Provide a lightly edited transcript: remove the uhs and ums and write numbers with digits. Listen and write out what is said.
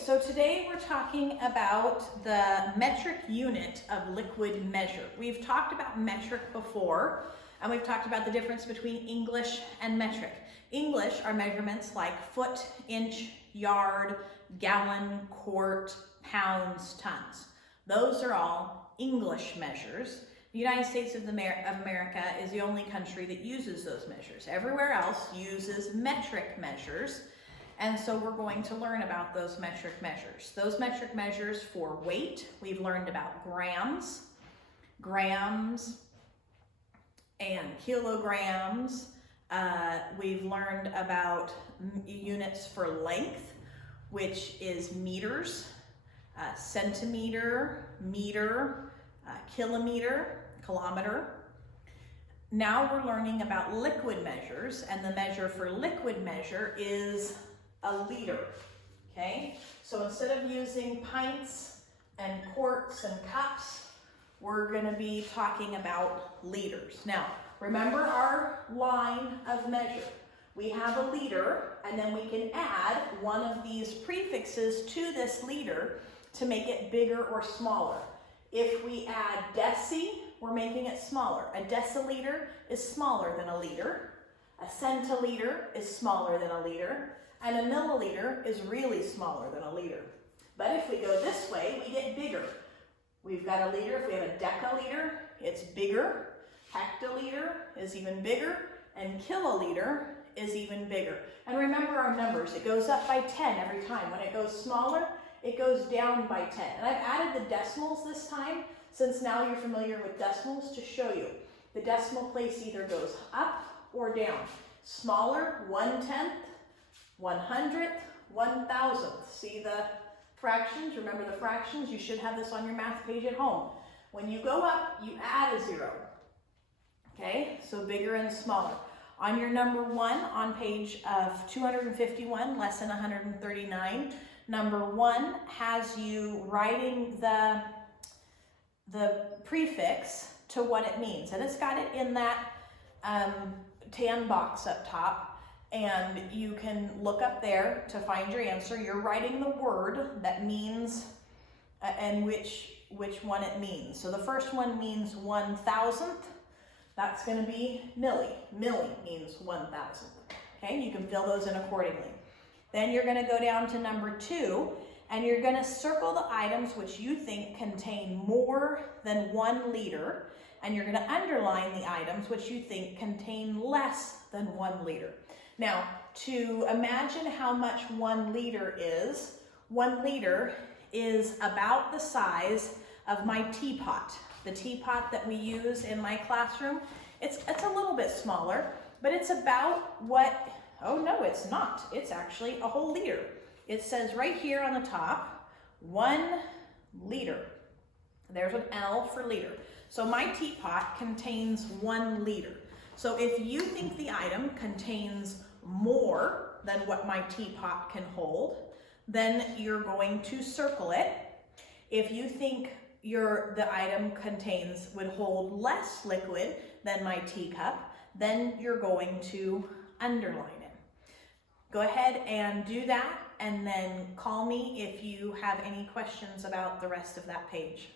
so today we're talking about the metric unit of liquid measure. We've talked about metric before, and we've talked about the difference between English and metric. English are measurements like foot, inch, yard, gallon, quart, pounds, tons. Those are all English measures. The United States of America is the only country that uses those measures. Everywhere else uses metric measures. And so we're going to learn about those metric measures. Those metric measures for weight, we've learned about grams, and kilograms. We've learned about units for length, which is meters, centimeter, meter, kilometer. Now we're learning about liquid measures, and the measure for liquid measure is a liter, okay? So instead of using pints and quarts and cups, we're gonna be talking about liters. Now, remember our line of measure. We have a liter, and then we can add one of these prefixes to this liter to make it bigger or smaller. If we add deci, we're making it smaller. A deciliter is smaller than a liter. A centiliter is smaller than a liter. And a milliliter is really smaller than a liter. But if we go this way, we get bigger. We've got a liter. If we have a deciliter, it's bigger. Hectoliter is even bigger. And kiloliter is even bigger. And remember our numbers. It goes up by 10 every time. When it goes smaller, it goes down by 10. And I've added the decimals this time, since now you're familiar with decimals, to show you. The decimal place either goes up or down. Smaller, 1/10. 100th, 1,000th. See the fractions? Remember the fractions? You should have this on your math page at home. When you go up, you add a 0. Okay, so bigger and smaller. On your number 1 on page of 251, lesson 139, number 1 has you writing the prefix to what it means. And it's got it in that tan box up top. And you can look up there to find your answer. You're writing the word that means and which one it means. So the first one means 1,000th. That's going to be milli. Milli means 1,000th. Okay, you can fill those in accordingly. Then you're going to go down to number 2, and you're going to circle the items which you think contain more than 1 liter, and you're going to underline the items which you think contain less than 1 liter. Now, to imagine how much 1 liter is, 1 liter is about the size of my teapot. The teapot that we use in my classroom, it's a little bit smaller, but it's about what, oh no, it's not. It's actually a whole liter. It says right here on the top, 1 liter. There's an L for liter. So my teapot contains 1 liter. So if you think the item contains more than what my teapot can hold, then you're going to circle it. If you think the item would hold less liquid than my teacup, then you're going to underline it. Go ahead and do that, and then call me if you have any questions about the rest of that page.